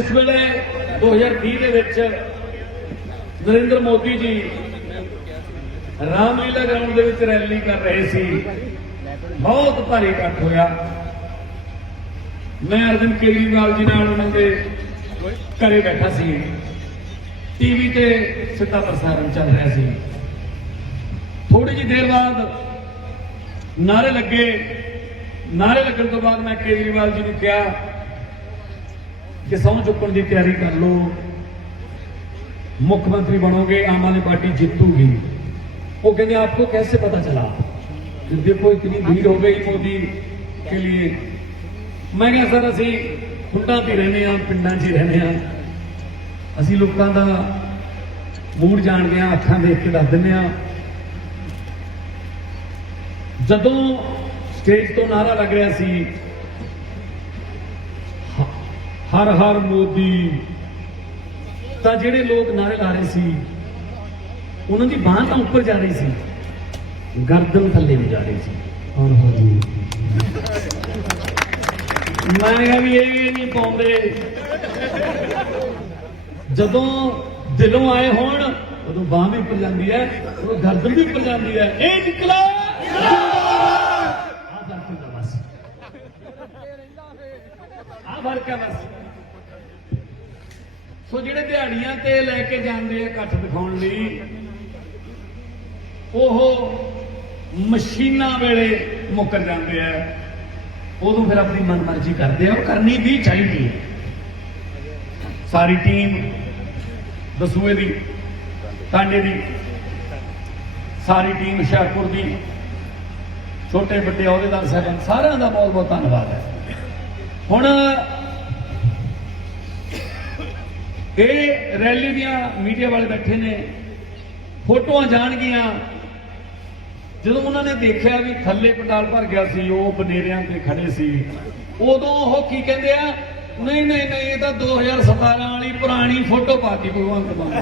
इस वेले 2020 ਦੇ ਵਿੱਚ ਨਰਿੰਦਰ ਮੋਦੀ ਜੀ ਰਾਮਲੀਲਾ ਗਰਾਊਂਡ ਦੇ ਵਿੱਚ ਰੈਲੀ ਕਰ ਰਹੇ ਸੀ। ਬਹੁਤ ਭਾਰੀ ਇਕੱਠ ਹੋਇਆ। ਮੈਂ ਅਰਵਿੰਦ ਕੇਜਰੀਵਾਲ ਜੀ ਨਾਲ ਉਹਨਾਂ ਦੇ ਘਰੇ ਬੈਠਾ ਸੀ। ਟੀਵੀ ਤੇ ਸਿੱਧਾ ਪ੍ਰਸਾਰਣ ਚੱਲ ਰਿਹਾ ਸੀ। ਥੋੜੀ ਜਿਹੀ ਦੇਰ ਬਾਅਦ ਨਾਰੇ ਲੱਗੇ। ਨਾਰੇ ਲੱਗਣ ਤੋਂ ਬਾਅਦ ਮੈਂ ਕੇਜਰੀਵਾਲ जी ਨੂੰ ਕਿਹਾ कि सौं चुकन की तैयारी कर लो, मुख्यमंत्री बनोगे, आम आदमी पार्टी जीतूगी। वो कहते आपको कैसे पता चला? देखो इतनी भीड़ हो गई मोदी के लिए। मैं क्या सर असी खुंडा च रहने पिंडा च रहने असी लोगों का मूड जानते हैं, अखां देख के दस दिंदे हां। जदों स्टेज तो नारा लग रहा सी हर हर मोदी, तो जिहड़े लोग नारे ला रहे सी उन्हां दी बांह तां उपर जा रही सी, गर्दन थल्ले भी जा रही सी। हर हर मैं कहा भी ये नहीं पाउंदे। जदों दिलों आए होण उदों बांह भी उपर जाती है, उदों गर्दन भी उपर जाती है। ये निकला फर्क है बस। सो जिहड़े दिहाड़ियां ते लैके जांदे आ इकट्ठ दिखाउण लई, ओह मशीनां वेले मुकर जांदे आ। उदों फिर अपनी मनमर्जी करदे आ। करनी भी चाहिए। सारी टीम दसूए दी, टांडे दी, सारी टीम हुशियारपुर दी, छोटे बड़े अहुदेदार साहबान सारिआं दा बहुत बहुत धन्नवाद है। हुण ये रैली दियां मीडिया वाले बैठे ने, फोटोआं जाणगियां। जदों उन्होंने देखा भी थल्ले पंडाल भर गया सी, वो बनेरियां ते खड़े सी, उदों वो की कहंदे आ, नहीं नहीं नहीं ये तो 2017 वाली पुरानी फोटो पाती भगवंत मान।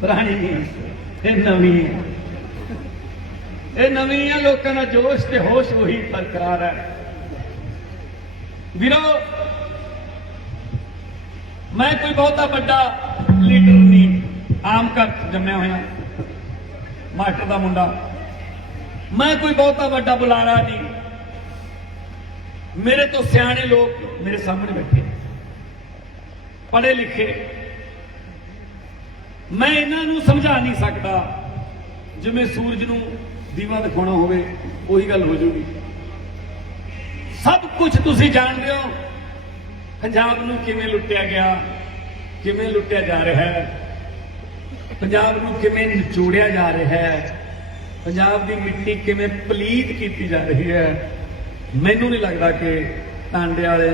पुरानी नहीं, ये नवीं है। ये नवीं है। लोगों का जोश ते होश वही बरकरार है। वीरो मैं कोई बहुता बड़ा लीडर नहीं, आम घर जम्मिया होया मास्टर का मुंडा। मैं कोई बहुता बड़ा बुलारा नहीं। मेरे तो सियाने लोग मेरे सामने बैठे, पढ़े लिखे। मैं इन्हों समझा नहीं सकता। जिवें सूरज नूं दीवा दिखाना होवे उही गल हो जूगी। सब कुछ तुसी जानते हो। पंजाब नूं किवें लुट्टिया गया, किवें लुट्टिया जा रहा है, पंजाब नूं किवें निचोड़िया जा रहा है, पंजाब की मिट्टी किवें पलीत की जा रही है। मैनूं नहीं लगता कि टांडे वाले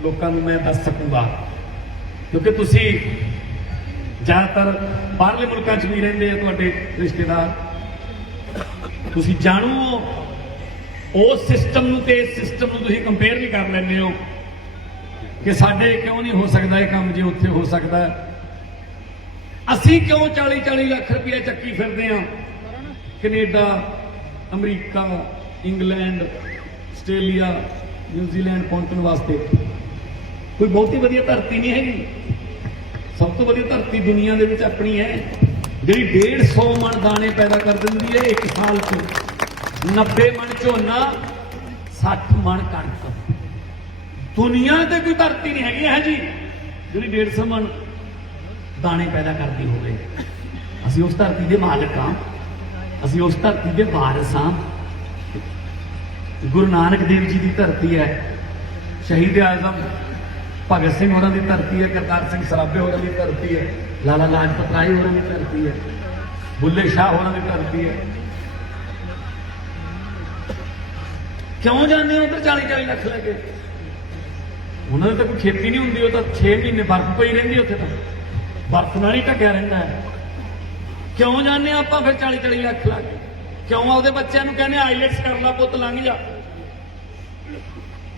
लोगों को मैं दस सकूंगा, क्योंकि तुसी ज़्यादातर बाहरले मुल्कां च भी रहिंदे आ तुहाडे रिश्तेदार। तुसी जाणो उस सिस्टम नूं ते इस सिस्टम नूं तुसी कंपेयर भी कर लैंदे हो कि साडे क्यों नहीं हो सकता ये काम, जे उत्थे हो सकता है। असी क्यों 40-40 लाख रुपया चक्की फिरदे हां कनेडा, अमरीका, इंग्लैंड, आस्ट्रेलिया, न्यूजीलैंड पहुंचने वास्ते। कोई बहुती वधिया धरती नहीं हैगी। सब तो वधिया धरती दुनिया दे विच अपनी है, जिहड़ी 150 मन दाने पैदा कर दिंदी है एक साल च। 90 मन झोना, 60 मन कणक। दुनिया ते कोई धरती नहीं हैगी है जी जिहड़ी 150 मन दाने पैदा करती होवे। असीं उस धरती दे मालक हां, असीं उस धरती दे वारिस हां। गुरु नानक देव जी की धरती है, शहीद आजम भगत सिंह होरां दी धरती है, करतार सिंह सराभे होरां दी धरती है, लाला लाजपत राय होरां दी धरती है, बुल्ले शाह होरां दी धरती है। क्यों जाने उधर 40-40 लाख लगे? उन्होंने तो कोई खेती नहीं होंगी, तो 6 महीने बर्फ पई रहिंदी, उत्थे तो बर्फ नाल ही ढकिया रहिंदा है। क्यों जाने आपां फिर 40-40 लाख लगे? क्यों आपदे बच्चों नूं कहने आईलैट्स कर ला पुत्त लंघ जा?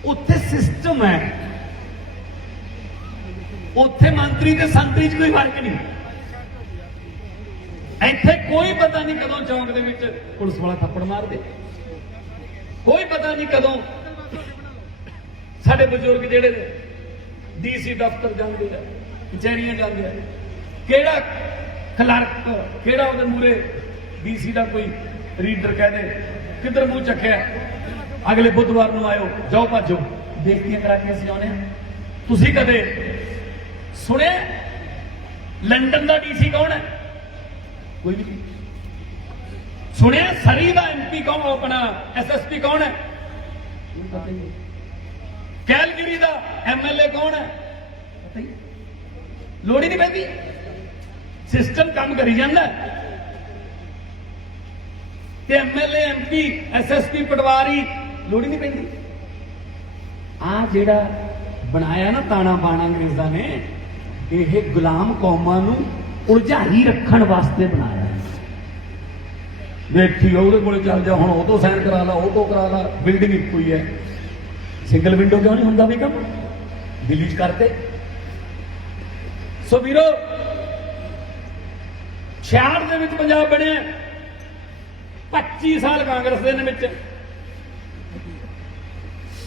उत्थे सिस्टम है, उत्थे मंत्री ते संतरी च कोई फर्क नहीं। इत्थे कोई पता नहीं कदों चौंक दे विच पुलिस वाला थप्पड़ मार दे, कोई पता नहीं कदों साडे बजुर्ग जिहड़े ਡੀਸੀ ਦਫ਼ਤਰ ਜਾਂਦੇ ਆ, ਕਚਹਿਰੀਆਂ ਜਾਂਦੇ ਆ, ਕਿਹੜਾ ਕਲਰਕ ਕਿਹੜਾ ਉਹਦੇ ਮੂਹਰੇ ਡੀਸੀ ਦਾ ਕੋਈ ਰੀਡਰ ਕਹਦੇ ਕਿੱਧਰ ਮੂੰਹ ਚੱਕਿਆ, ਅਗਲੇ ਬੁੱਧਵਾਰ ਨੂੰ ਆਇਓ, ਜਾਓ ਭੱਜੋ, ਬੇਇੱਜ਼ਤੀਆਂ ਕਰਾ ਕੇ ਅਸੀਂ ਆਉਂਦੇ ਹਾਂ। ਤੁਸੀਂ ਕਦੇ ਸੁਣਿਆ ਲੰਡਨ ਦਾ ਡੀਸੀ ਕੌਣ ਹੈ? ਕੋਈ ਨਹੀਂ ਸੁਣਿਆ। ਸਰੀ ਦਾ ਐਮਪੀ ਕੌਣ, ਆਪਣਾ ਐਸਐਸਪੀ ਕੌਣ ਹੈ? ਪਤਾ ਹੀ ਨਹੀਂ। ਕੈਲਗਰੀ ਦਾ ਐਮਐਲਏ ਕੌਣ ਹੈ? ਪਤਾ ਹੀ ਲੋੜ ਹੀ ਨਹੀਂ ਪੈਂਦੀ, ਸਿਸਟਮ ਕੰਮ ਕਰੀ ਜਾਂਦਾ। ਤੇ ਐਮਐਲਏ ਐਮਪੀ ਐਸਐਸਪੀ ਪਟਵਾਰੀ ਲੋੜ ਹੀ ਨਹੀਂ ਪੈਂਦੀ। ਆ ਜਿਹੜਾ ਬਣਾਇਆ ਨਾ ਤਾਣਾ ਬਾਣਾ ਅੰਗਰੇਜ਼ਾਂ ਨੇ, ਇਹ ਗੁਲਾਮ ਕੌਮਾਂ ਨੂੰ ਉਲਝਾਈ ਰੱਖਣ ਵਾਸਤੇ ਬਣਾਇਆ। ਵੇਖੀ ਉਹਦੇ ਕੋਲੇ ਚੱਲ ਜਾ, ਹੁਣ ਉਹ ਤੋਂ ਸਾਈਨ ਕਰਾ ਲਾ, ਉਹ ਤੋਂ ਕਰਾ ਲਾ, ਬਿਲਡਿੰਗ ਇੱਕੋ ਹੀ ਹੈ। ਸਿੰਗਲ ਵਿੰਡੋ ਕਿਉਂ ਨਹੀਂ ਹੁੰਦਾ ਵੀ ਕੰਮ? ਦਿੱਲੀ 'ਚ ਕਰਦੇ। ਸੋ ਵੀਰੋ 66 ਦੇ ਵਿੱਚ ਪੰਜਾਬ ਬਣਿਆ, 25 ਸਾਲ ਕਾਂਗਰਸ ਦੇ ਵਿੱਚ,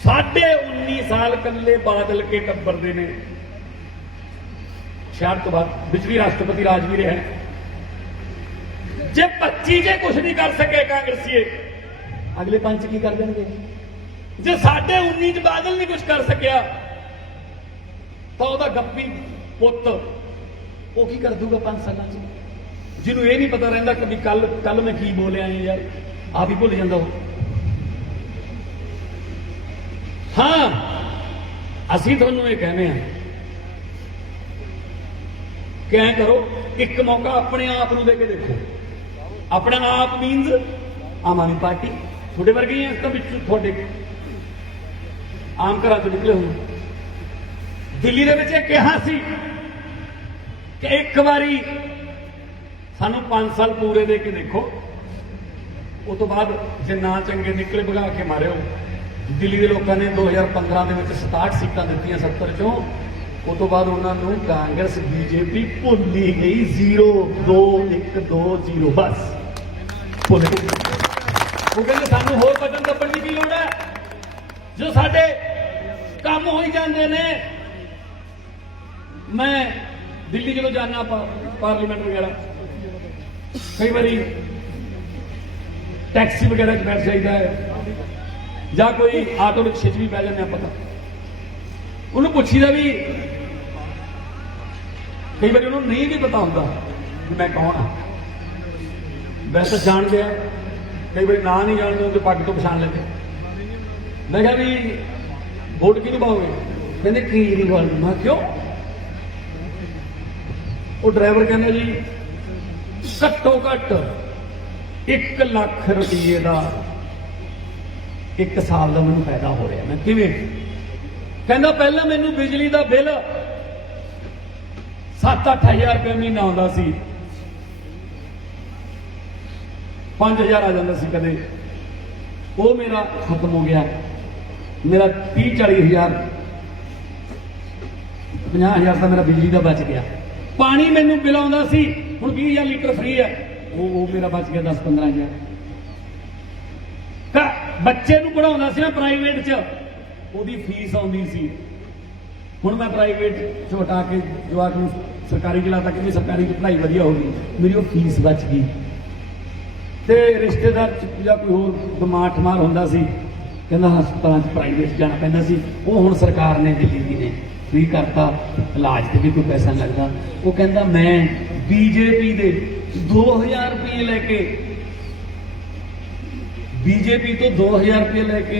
19.5 ਸਾਲ ਕੱਲੇ ਬਾਦਲ ਕੇ ਟੱਬਰ ਦੇ ਨੇ। 66 ਤੋਂ ਬਾਅਦ ਵਿੱਚ ਵੀ ਰਾਸ਼ਟਰਪਤੀ ਰਾਜ ਵੀ ਰਿਹਾ। ਜੇ 25 ਜੇ ਕੁਝ ਨਹੀਂ ਕਰ ਸਕੇ ਕਾਂਗਰਸੀਏ, ਅਗਲੇ 5 ਕੀ ਕਰ ਦੇਣਗੇ? ਜੇ 19.5 ਚ ਬਾਦਲ ਨਹੀਂ ਕੁਝ ਕਰ ਸਕਿਆ ਤਾਂ ਉਹਦਾ ਗੱਪੀ ਪੁੱਤ ਉਹ ਕੀ ਕਰ ਦੂਗਾ 5 ਸਾਲਾਂ ਚ? ਜਿਹਨੂੰ ਇਹ ਨਹੀਂ ਪਤਾ ਰਹਿੰਦਾ ਕਿ ਵੀ ਕੱਲ ਮੈਂ ਕੀ ਬੋਲਿਆ ਯਾਰ, ਆਪ ਹੀ ਭੁੱਲ ਜਾਂਦਾ ਉਹ। ਹਾਂ, ਅਸੀਂ ਤੁਹਾਨੂੰ ਇਹ ਕਹਿੰਦੇ ਆ ਕਿ ਐਂ ਕਰੋ, ਇੱਕ ਮੌਕਾ ਆਪਣੇ ਆਪ ਨੂੰ ਦੇ ਕੇ ਦੇਖੋ। ਆਪਣਾ ਆਪ ਮੀਨਸ ਆਮ ਆਦਮੀ ਪਾਰਟੀ, ਤੁਹਾਡੇ ਵਰਗੇ ਹੀ ਤਾਂ ਵਿੱਚ ਤੁਹਾਡੇ ਆਮ ਘਰਾਂ ਤੋਂ ਨਿਕਲੇ ਹੋਏ। ਦਿੱਲੀ ਦੇ ਵਿੱਚ ਇਹ ਕਿਹਾ ਸੀ ਕਿ ਇੱਕ ਵਾਰੀ ਸਾਨੂੰ 5 ਸਾਲ ਪੂਰੇ ਦੇ ਕੇ ਦੇਖੋ, ਉਸ ਤੋਂ ਬਾਅਦ ਜੇ ਨਾ ਚੰਗੇ ਨਿਕਲੇ ਭਗਾ ਕੇ ਮਾਰਿਓ। ਦਿੱਲੀ ਦੇ ਲੋਕਾਂ ਨੇ 2015 ਦੇ ਵਿੱਚ 67 ਸੀਟਾਂ ਦਿੱਤੀਆਂ 70 ਚੋਂ। ਉਸ ਤੋਂ ਬਾਅਦ ਉਹਨਾਂ ਨੂੰ ਕਾਂਗਰਸ ਬੀਜੇਪੀ ਭੁੱਲ ਹੀ ਗਈ। 0 2 1 2 0 ਬਸ ਭੁੱਲ ਗਈ। ਉਹ ਕਹਿੰਦੇ ਸਾਨੂੰ ਹੋਰ ਬਟਨ ਦੱਬਣ ਦੀ ਕੀ ਲੋੜ ਹੈ, ਜੋ ਸਾਡੇ ਕੰਮ ਹੋਈ ਜਾਂਦੇ ਨੇ। ਮੈਂ ਦਿੱਲੀ ਜਦੋਂ ਜਾਣਾ ਪਾਰਲੀਮੈਂਟ ਵਗੈਰਾ, ਕਈ ਵਾਰੀ ਟੈਕਸੀ ਵਗੈਰਾ 'ਚ ਬੈਠ ਜਾਈਦਾ ਹੈ ਜਾਂ ਕੋਈ ਆਟੋ ਰਿਕਸ਼ੇ 'ਚ ਵੀ ਬਹਿ ਜਾਂਦੇ ਆ। ਪਤਾ ਉਹਨੂੰ ਪੁੱਛੀਦਾ ਵੀ, ਕਈ ਵਾਰੀ ਉਹਨੂੰ ਨਹੀਂ ਵੀ ਪਤਾ ਹੁੰਦਾ ਕਿ ਮੈਂ ਕੌਣ ਆ। ਵੈਸੇ ਜਾਣਦੇ ਆ, ਕਈ ਵਾਰੀ ਨਾਂ ਨਹੀਂ ਜਾਣਦੇ ਉਹਦੇ ਪੱਗ ਤੋਂ ਪਛਾਣ ਲੈਂਦੇ। ਮੈਂ ਕਿਹਾ ਵੀ ਵੋਟ ਕਿਹਨੂੰ ਪਾਓਗੇ? ਕਹਿੰਦੇ ਕੇਜਰੀਵਾਲ ਨੂੰ। ਮੈਂ ਕਿਉਂ? ਉਹ ਡਰਾਈਵਰ ਕਹਿੰਦਾ ਜੀ ਘੱਟੋ ਘੱਟ 1 ਲੱਖ ਰੁਪਏ ਦਾ 1 ਸਾਲ ਦਾ ਮੈਨੂੰ ਫਾਇਦਾ ਹੋ ਰਿਹਾ। ਮੈਂ ਕਿਵੇਂ? ਕਹਿੰਦਾ ਪਹਿਲਾਂ ਮੈਨੂੰ ਬਿਜਲੀ ਦਾ ਬਿੱਲ 7-8 ਹਜ਼ਾਰ ਰੁਪਏ ਮਹੀਨਾ ਆਉਂਦਾ ਸੀ, 5,000 ਆ ਜਾਂਦਾ ਸੀ ਕਦੇ, ਉਹ ਮੇਰਾ ਖਤਮ ਹੋ ਗਿਆ। ਮੇਰਾ 30-40 ਹਜ਼ਾਰ 50 ਹਜ਼ਾਰ ਤਾਂ ਮੇਰਾ ਬਿਜਲੀ ਦਾ ਬਚ ਗਿਆ। ਪਾਣੀ ਮੈਨੂੰ ਬਿੱਲ ਆਉਂਦਾ ਸੀ, ਹੁਣ 20,000 ਲੀਟਰ ਫ੍ਰੀ ਹੈ, ਉਹ ਮੇਰਾ ਬਚ ਗਿਆ 10-15 ਹਜ਼ਾਰ। ਤਾਂ ਬੱਚੇ ਨੂੰ ਪੜਾਉਂਦਾ ਸੀ ਮੈਂ ਪ੍ਰਾਈਵੇਟ 'ਚ, ਉਹਦੀ ਫੀਸ ਆਉਂਦੀ ਸੀ। ਹੁਣ ਮੈਂ ਪ੍ਰਾਈਵੇਟ 'ਚ ਹਟਾ ਕੇ ਜਵਾਕ ਨੂੰ ਸਰਕਾਰੀ ਚਲਾਤਾ ਕਿ ਸਰਕਾਰੀ ਦੀ ਪੜ੍ਹਾਈ ਵਧੀਆ ਹੋ ਗਈ, ਮੇਰੀ ਉਹ ਫੀਸ ਬਚ ਗਈ। ਤੇ ਰਿਸ਼ਤੇਦਾਰ ਜਾਂ ਕੋਈ ਹੋਰ ਬਿਮਾਰ ਠਮਾਰ ਹੁੰਦਾ ਸੀ, ਕਹਿੰਦਾ ਹਸਪਤਾਲਾਂ 'ਚ ਪ੍ਰਾਈਵੇਟ ਜਾਣਾ ਪੈਂਦਾ ਸੀ, ਉਹ ਹੁਣ ਸਰਕਾਰ ਨੇ ਦਿੱਲੀ ਦੀ ਨੇ ਫ੍ਰੀ ਕਰਤਾ, ਇਲਾਜ ਤੇ ਵੀ ਕੋਈ ਪੈਸਾ ਨਹੀਂ ਲੱਗਦਾ। ਉਹ ਕਹਿੰਦਾ ਮੈਂ ਬੀਜੇਪੀ ਦੇ 2,000 ਰੁਪਏ ਲੈ ਕੇ, ਬੀਜੇਪੀ ਤੋਂ 2,000 ਰੁਪਏ ਲੈ ਕੇ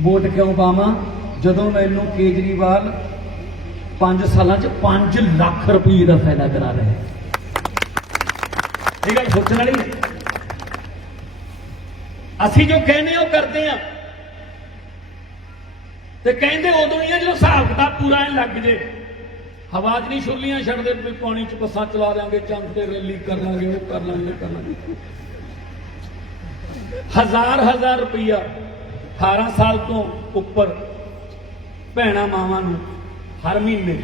ਵੋਟ ਕਿਉਂ ਪਾਵਾਂ ਜਦੋਂ ਮੈਨੂੰ ਕੇਜਰੀਵਾਲ 5 ਸਾਲਾਂ 'ਚ 5 ਲੱਖ ਰੁਪਏ ਦਾ ਫਾਇਦਾ ਕਰਾ ਰਿਹਾ। ਇਹ ਗੱਲ ਸੋਚਣ ਵਾਲੀ। ਅਸੀਂ ਜੋ ਕਹਿੰਦੇ ਉਹ ਕਰਦੇ ਆ, ਤੇ ਕਹਿੰਦੇ ਉਦੋਂ ਹੀ ਆ ਜਦੋਂ ਹਿਸਾਬ ਕਿਤਾਬ ਪੂਰਾ ਲੱਗ ਜੇ। ਹਵਾ 'ਚ ਨਹੀਂ ਛੁਰਲੀਆਂ ਛੱਡਦੇ, ਪਾਣੀ 'ਚ ਬੱਸਾਂ ਚਲਾ ਦਿਆਂਗੇ, ਚੰਦ ਤੇ ਰੈਲੀ ਕਰ ਲਾਂਗੇ, ਉਹ ਕਰ ਲਾਂਗੇ, ਕਰ ਲਾਂਗੇ। 1000 ਰੁਪਈਆ 18 ਸਾਲ ਤੋਂ ਉੱਪਰ ਭੈਣਾਂ ਮਾਵਾਂ ਨੂੰ ਹਰ ਮਹੀਨੇ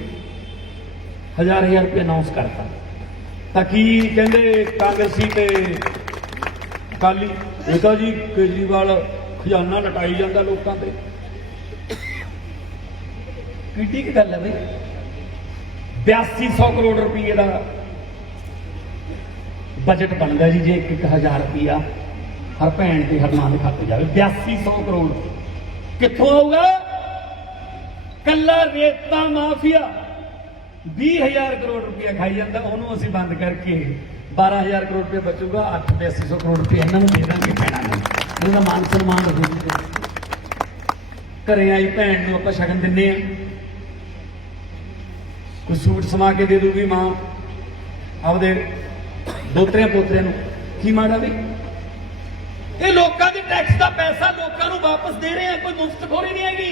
1000 ਰੁਪਏ ਅਨਾਉਂਸ ਕਰਤਾ। ਤਾਂ ਕੀ ਕਹਿੰਦੇ ਕਾਂਗਰਸੀ ਤੇ ਅਕਾਲੀ, ਇਹ ਤਾਂ ਜੀ ਕੇਜਰੀਵਾਲ ਖਜ਼ਾਨਾ ਲਟਾਈ ਜਾਂਦਾ ਲੋਕਾਂ ਤੇ। ਕਿੱਡੀ ਕੀ ਗੱਲ ਹੈ ਬਈ 8200 ਕਰੋੜ ਰੁਪਏ ਦਾ बजट बनता जी जे 1000 रुपया हर भैन के हर मां के खाते जाए 8200 करोड़ कितों आऊगा कला रेता माफिया 20,000 करोड़ रुपया खाई जाता उन्होंने असीं बंद करके 12,000 करोड़ रुपया बचूगा 800-8200 करोड़ रुपया इन्होंने दे देंगे भैनों को इन्होंने मान सम्मान रखूगी घरे आई भैन को आप शगन दिने कोई सूट समा के दे दूगी मां आपदे दोतरे पोतरे की माड़ा भी ये लोगों के टैक्स का पैसा लोगों वापस दे रहे हैं कोई मुफ्तखोरी नहीं हैगी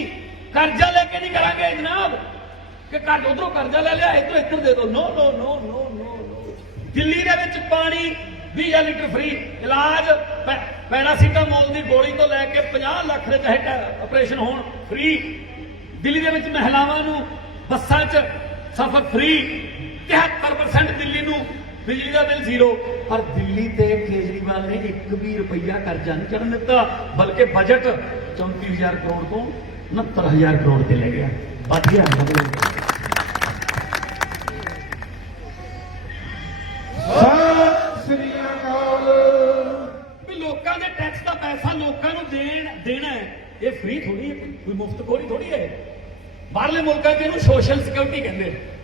कर्जा लेके नहीं करांगे जनाब कि कर उधरों कर्जा ले लिया इधरों इधर दे दो no no no no no no Delhi दे विच पानी 20 लीटर फ्री इलाज पैरासीटामोल की गोली तो लैके 50 लाख के चाहे ऑपरेशन होण फ्री दिल्ली दे विच महिलावां नूं बसां च सफर फ्री 73% दिल्ली नूं बिजली का बिल जीरो पर दिल्ली ते केजरीवाल ने 1 भी रुपया कर्जा नहीं चढ़न दिता बल्कि बजट 34,000 करोड़ को 69,000 करोड़ ते ले गया बच गया लोगों के टैक्स का पैसा लोगों को देना है ये फ्री थोड़ी है कोई मुफ्तखोरी थोड़ी है बाहरले मुल्कों के सोशल सिक्योरिटी कहते हैं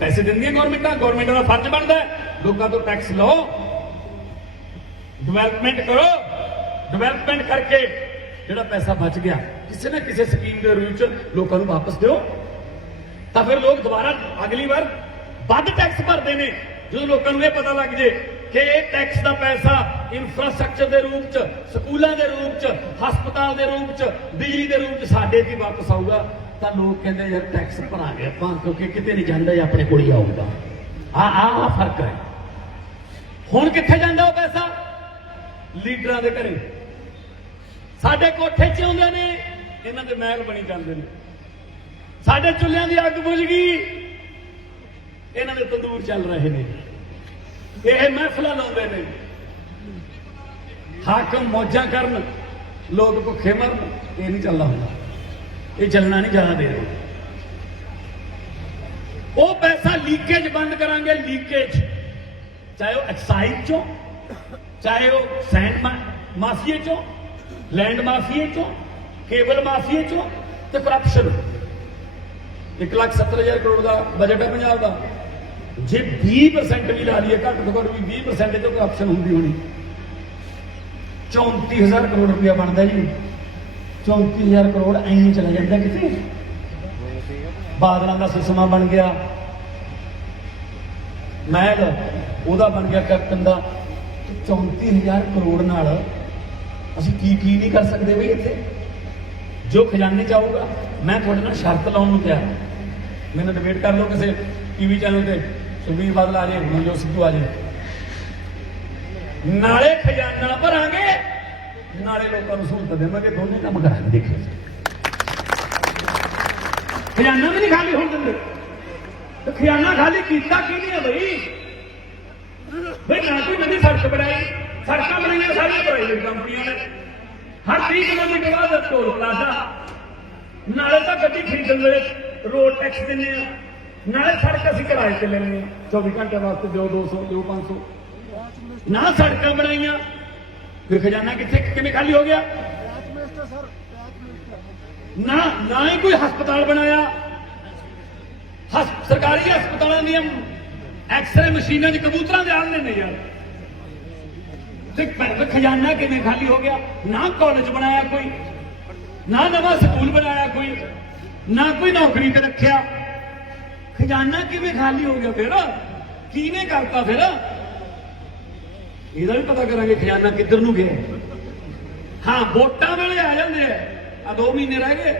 पैसे देंगे गवर्नमेंट का फर्ज बनता है लोगों तो टैक्स लो डिवेलपमेंट करो डिवेलपमेंट करके जो पैसा बच गया किसी न किसी स्कीम के रूप में लोगों को वापस दो तो फिर लोग दोबारा अगली बार वध टैक्स भरते हैं जो लोगों को यह पता लग जाए कि टैक्स का पैसा इंफ्रास्ट्रक्चर के रूप च स्कूलों के रूप च हस्पताल के रूप च बिजली के रूप च साडे की वापस आऊगा तो लोग कहते यार टैक्स भरांगे आपां क्योंकि किते नहीं जांदा अपने कोल ही आऊगा आ फर्क है हुण कित्थे जांदा वो पैसा लीडरां दे घरे साडे कोठे च आउंदे ने इन्हां दे महल बनी जांदे ने साडे चुल्हियां दी अग बुझ गई इन्हां दे तंदूर चल रहे ने ਇਹ महफिल लाउंदे ने हाकम मौजा करन लोग भुखे मरन ये नहीं चलदा हुंदा ये चलना नहीं जाना दे रहे वो पैसा लीकेज बंद करांगे लीकेज चाहे वो एक्साइज चो चाहे वो सैंड माफिए चो लैंड माफिए चो केबल माफिए चो तो करप्शन 1,70,000 करोड़ का बजट है पंजाब का जे 20% भी ला लिए घट तो घट भी 20% तो करप्शन होंगी होनी 34,000 करोड़ रुपया बनता जी 34,000 करोड़ ऐं चला जाता कितने बादलों का सिस्टमा बन गया महल ओदा बन गया कैप्टन का 34,000 करोड़ नाल असीं की नहीं कर सकते बई इत्थे जो खजाने चाहूगा मैं थोड़े नाल शर्त लाउण नूं तैयार मैंने डिबेट कर लो किसी टीवी चैनल पे सुखबीर बादल आ जाए मनजोत सिद्धू आ जाए नाले खजाना भरांगे नाले लोगों को सहूलत देवांगे दोनों काम करांगे देखिए खजाना भी नहीं खाली होने देंगे तो खजाना खाली किया की नहीं है भाई ना कोई नवी सड़क बनाई सड़क बनाई सारी प्राइवेट कंपनियों ने हर 30 किलोमीटर बाद टोल प्लाजा नाले तो गड्डी खरीदने वाले रोड टैक्स देने नाले सड़क असीं किराए से लेने 24 घंटे वास्ते दो 200 दो 500 ना सड़क बनाई फिर खजाना कितने किमें खाली हो गया ना ही कोई हस्पताल बनाया सरकारी हस्पतालों दी एक्सरे मशीनों कबूतर दे आने ने यार खजाना किमें खाली हो गया ना कॉलेज बनाया कोई ना नवा स्कूल बनाया कोई ना कोई नौकरी ते रखिया खजाना किमें खाली हो गया फिर किने करता फिर ਇਹਦਾ भी पता करांगे खजाना किधर नूं गया हाँ वोटां वेले आ जांदे आ 2 महीने रह गए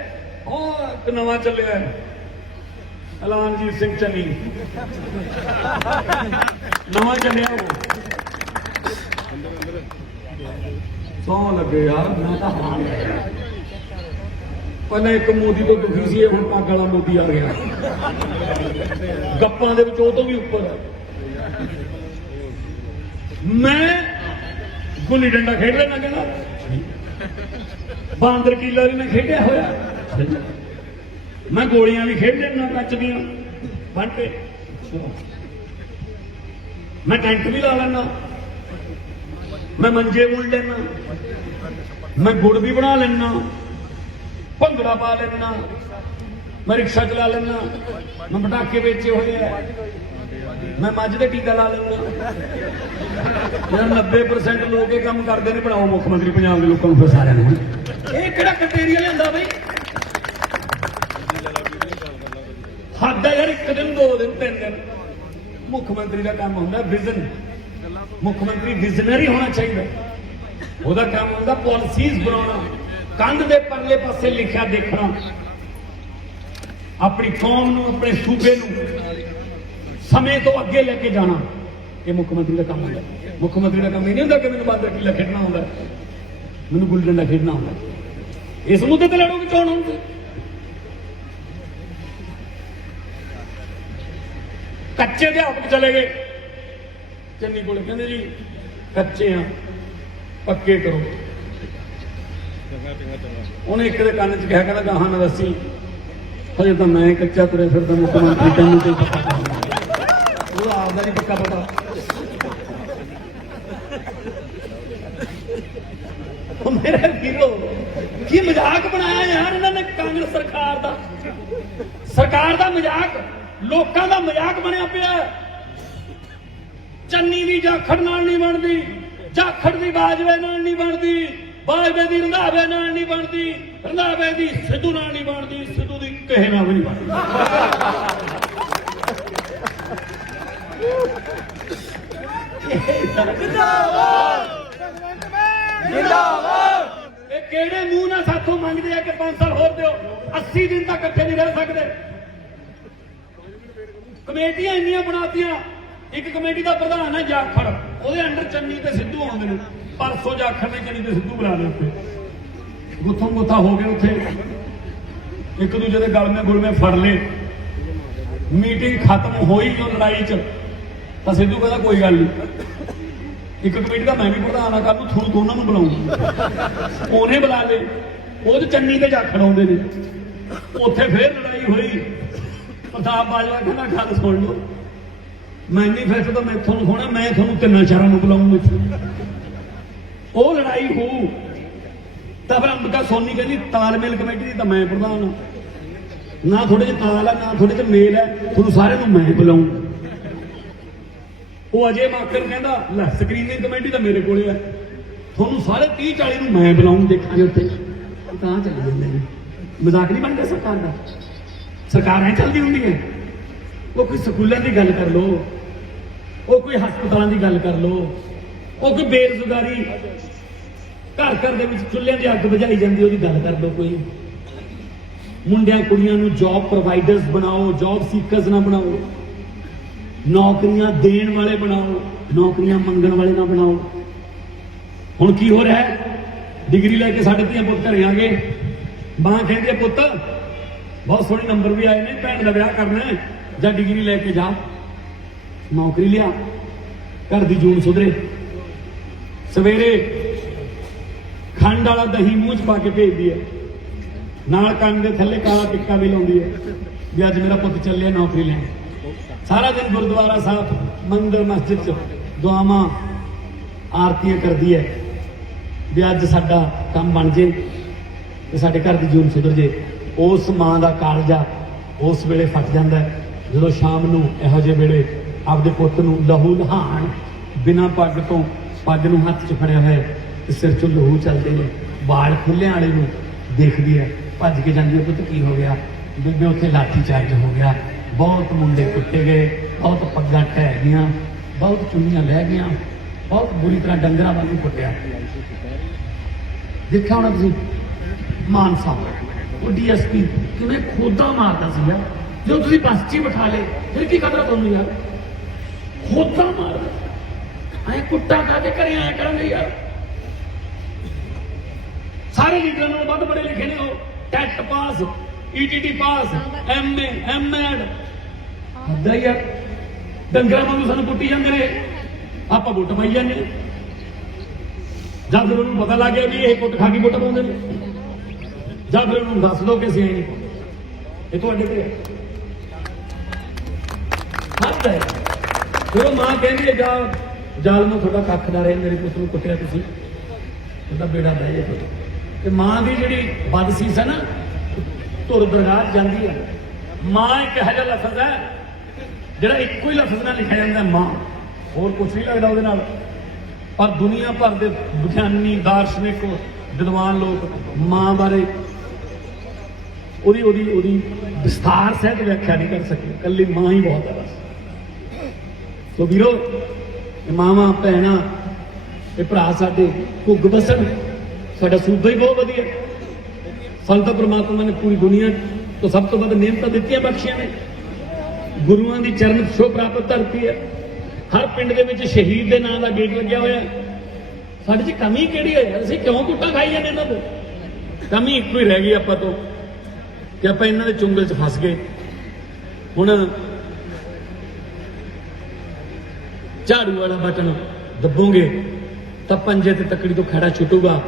एक नवा चलिया एलानजीत सिंह चन्नी नवा चलिया सौ लगे यार मैं तो हैरान पहले एक मोदी तो दुखी सी हुण पग वाला मोदी आ गया गप्पां दे विच ओह तो भी उपर मैं गुल्ली डंडा खेड लेना कहना बांदर कीला भी मैं खेडिया होया मैं गोलियां भी खेड लेना कच दियां बन के, मैं टेंट भी ला लेना, मैं मंजे बुन लेना, मैं गुड़ भी बना लेना, भंगड़ा पा लेना, मैं रिक्शा चला लेना, मैं पटाखे बेचे हुए हैं, मैं मझ का टीका ला लेना। 90% लोग ये काम करते हैं, बनाओ मुख्यमंत्री पंजाब के लोगों को फिर सारे ये किहड़ा क्राइटेरिया लिआंदा बई? हद है यार, 1 दिन 2 दिन 3 दिन मुख्यमंत्री का काम होंदा विजन। मुख्यमंत्री विजनरी होना चाहिए, ਉਹਦਾ काम होंदा पॉलिसीज बनाना, कंध के परले पासे लिखा देखना, अपनी कौम नूं अपने सूबे नूं समय तो अगे लेके जाना, ये मुख्यमंत्री का काम होंदा। मुख्यमंत्री का काम ये नहीं होंदा कि मैनूं बांदर किला खेडना होंदा, मैनूं गुल्ली डंडा खेडना होंदा। इस मुद्दे ते लड़ोगे चोण होंदी। कच्चे अध्यापक चले गए चन्नी को, कहते जी कच्चे हाँ पक्के करो। उन्हें एक दे कान च कहा, कहता गाहां ना दसी हजे तो मैं कच्चा तुरे फिर मुख्यमंत्री तेनों तो पक्का आपका नहीं पक्का पता। मेरे वीरो की मजाक बनाया यार इन्होंने कांग्रेस सरकार का मजाक, लोगों का मजाक बनया पिया। चन्नी की जाखड़ नाल नहीं बनती, जाखड़ की बाजवे नाल नहीं बनती, बाजवे की रंधावे नाल नहीं बनती, रंधावे की सिद्धू नाल नहीं बनती, सिद्धू की कहे नाल भी नहीं बनती। केड़े मुंह ना साथों मंगते हैं कि 5 साल होर दो, 80 दिन तक इकट्ठे नहीं रह सकते। कमेटियां इन्नियां बनातियां, एक कमेटी का प्रधान है जाखड़, ਉਹਦੇ अंडर चन्नी ते सिद्धू आउंदे ने। परसों जाखड़ ने चन्नी ते सिद्धू बुला लए, उत्थे गुत्थों गुत्था हो गए, उत्थे एक दूजे के गल में गुल में फड़ ले। मीटिंग खत्म होई जो लड़ाई च, तो सिद्धू कहता कोई गल नहीं, एक कमेटी का मैं भी प्रधान आ, कल थोड़ा दोनों बुलाऊंगा। उन्हें बुला ले, वो चन्नी ते जाखड़ आउंदे ने, उत्थे फिर लड़ाई हुई। प्रताप बाजवा कहना गल सुन लो, मैनीफेस्टो तो मैं थोड़ा होना, मैं थोड़ा 3 शहरों में बुलाऊंगा। वो लड़ाई हो तो फिर अंबिका सोनी कहती तालमेल कमेटी की तो मैं प्रधान हाँ, ना थोड़े च ताल है ना थोड़े च मेल है, थोड़ा सारे मैं बुलाऊं। वो अजय माकर कहता लै स्क्रीनिंग कमेटी तो मेरे को है, थोड़ा सारे 30-40 मैं बुलाऊं, देखा उत्थे कहाँ चले जाते। मजाक नहीं बनता सरकार का, सरकार ऐ चलती होंगी है। वो कोई स्कूलों की गल कर लो, वो कोई हस्पतालों की गल कर लो, वो कोई बेरोजगारी घर घर के चुल्हियां की अग बुझाई जाती उसकी गल कर दो। कोई मुंडिया कुड़ियां नूं जॉब प्रोवाइडर्स बनाओ, जॉब सीकर्स ना बनाओ, नौकरियां देण वाले बनाओ, नौकरियां मंगण वाले ना बनाओ। हुण की हो रहा है, डिग्री लैके साडे धीआं पुत्त घरे आ गए, मां कहंदी पुत्त बहुत सोहणे नंबर भी आए ने, भैन का विआह करना है, जा डिग्री लैके जा, नौकरी लिया, घर की जून सुधरे। सवेरे खंड वाला दही मूँह च पा के भेजती है, नाल कंन दे थल्ले काला टिक्का भी लाउंदी है भी अज मेरा पुत्त चलिया नौकरी लैण। सारा दिन गुरुद्वारा साहब मंदिर मस्जिद च दुआवां आरतियां करदी है भी अज साडा काम बन जे ते साडे घर की जून सुधर जे। उस मां का कालजा उस वेले फट जाता है जो शाम नूं इहो जिहे वेले आपदे पुत्त नूं लहू नहाण, बिना पग तो पग नूं हत्थ च फड़िया होया ते सिर चों लहू चलदे ने, बाल खुल्ले वाले नूं देखदी है, भज के जांदी है, पुत्त की हो गया? बीबे उत्थे लाठी चार्ज हो गया, बहुत मुंडे कुੱਟੇ गए, बहुत पग्गां ढह गईयां, बहुत चुन्नियां लह गईयां, बहुत बुरी तरह डंगरां वांगू कुੱਟਿਆ। देखा होना तुसीं मानसा वो DSP किवें खोदा मारदा सी यार, जो तुसीं बस च ही बिठा ले फिर की खतरा तुहानूं यार, खोदा मारदा ऐ कुੱਟਾ खा के घरे आया करांगे यार। सारे लीडरां नालों वध पढ़े लिखे ने, वो टैट पास, ETT पास, MA MAd हदा यार, डंगरां वांगू सानूं कुੱਟੀ जांदे ने, आपां वोट पाई जांदे। जब फिर उन्होंने पता लग गया भी ये पुट खा के वोट पाते हैं, जब फिर उन्होंने दस दो कि असं नहीं पाते। ਇਹ ਤੁਹਾਡੇ ਤੇ ਹੱਥ ਹੈ। ਜਦੋਂ ਮਾਂ ਕਹਿੰਦੀ ਹੈ ਜਾ ਜ਼ਾਲਮੋ ਤੁਹਾਡਾ ਕੱਖ ਨਾ ਰਹੇ, ਮੇਰੇ ਪੁੱਤ ਨੂੰ ਕੁੱਟਿਆ ਤੁਸੀਂ, ਉਹਦਾ ਬੇੜਾ ਬਹਿ ਜਾਏ ਤੁਹਾਡਾ। ਤੇ ਮਾਂ ਦੀ ਜਿਹੜੀ ਬਦਸੀਸ ਹੈ ਨਾ, ਧੁਰ ਦਰਗਾਹ ਜਾਂਦੀ ਹੈ। ਮਾਂ ਇੱਕ ਇਹੋ ਜਿਹਾ ਲਫ਼ਜ਼ ਹੈ ਜਿਹੜਾ ਇੱਕੋ ਹੀ ਲਫ਼ਜ਼ ਨਾਲ ਲਿਖਿਆ ਜਾਂਦਾ ਮਾਂ, ਹੋਰ ਕੁਛ ਨਹੀਂ ਲੱਗਦਾ ਉਹਦੇ ਨਾਲ। ਪਰ ਦੁਨੀਆ ਭਰ ਦੇ ਵਿਗਿਆਨੀ, ਦਾਰਸ਼ਨਿਕ, ਵਿਦਵਾਨ ਲੋਕ ਮਾਂ ਬਾਰੇ ਉਹਦੀ ਵਿਸਥਾਰ ਸਹਿਤ ਵਿਆਖਿਆ ਨਹੀਂ ਕਰ ਸਕੇ। ਇਕੱਲੀ ਮਾਂ ਹੀ ਬਹੁਤ ਹੈ ਬਸ। ਸੋ ਵੀਰੋ, ਮਾਵਾਂ ਭੈਣਾਂ, ਇਹ ਭਰਾ ਸਾਡੇ ਘੁੱਗ ਬਸਣ, ਸਾਡਾ ਸੂਬਾ ਹੀ ਬਹੁਤ ਵਧੀਆ। ਸਾਨੂੰ ਤਾਂ ਪ੍ਰਮਾਤਮਾ ਨੇ ਪੂਰੀ ਦੁਨੀਆ ਤੋਂ ਸਭ ਤੋਂ ਵੱਧ ਨਿਯਮਤਾਂ ਦਿੱਤੀਆਂ, ਬਖਸ਼ੀਆਂ ਨੇ। ਗੁਰੂਆਂ ਦੀ ਚਰਨ ਛੋਹ ਪ੍ਰਾਪਤ ਧਰਤੀ ਹੈ। ਹਰ ਪਿੰਡ ਦੇ ਵਿੱਚ ਸ਼ਹੀਦ ਦੇ ਨਾਂ ਦਾ ਗੇਟ ਲੱਗਿਆ ਹੋਇਆ। ਸਾਡੇ 'ਚ ਕਮੀ ਕਿਹੜੀ ਹੈ? ਅਸੀਂ ਕਿਉਂ ਕੁੱਟਾਂ ਖਾਈ ਜਾਂਦੇ ਇਹਨਾਂ ਤੋਂ? ਕਮੀ ਇੱਕੋ ਹੀ ਰਹਿ ਗਈ ਆਪਾਂ ਤੋਂ ਕਿ ਆਪਾਂ ਇਹਨਾਂ ਦੇ ਚੁੰਗਲ 'ਚ ਫਸ ਗਏ। ਹੁਣ ਝਾੜੂ ਵਾਲਾ ਬਟਨ ਦੱਬੋਗੇ ਤਾਂ ਪੰਜੇ ਤੇ ਤੱਕੜੀ ਤੋਂ ਖੜਾ ਛੁੱਟੂਗਾ।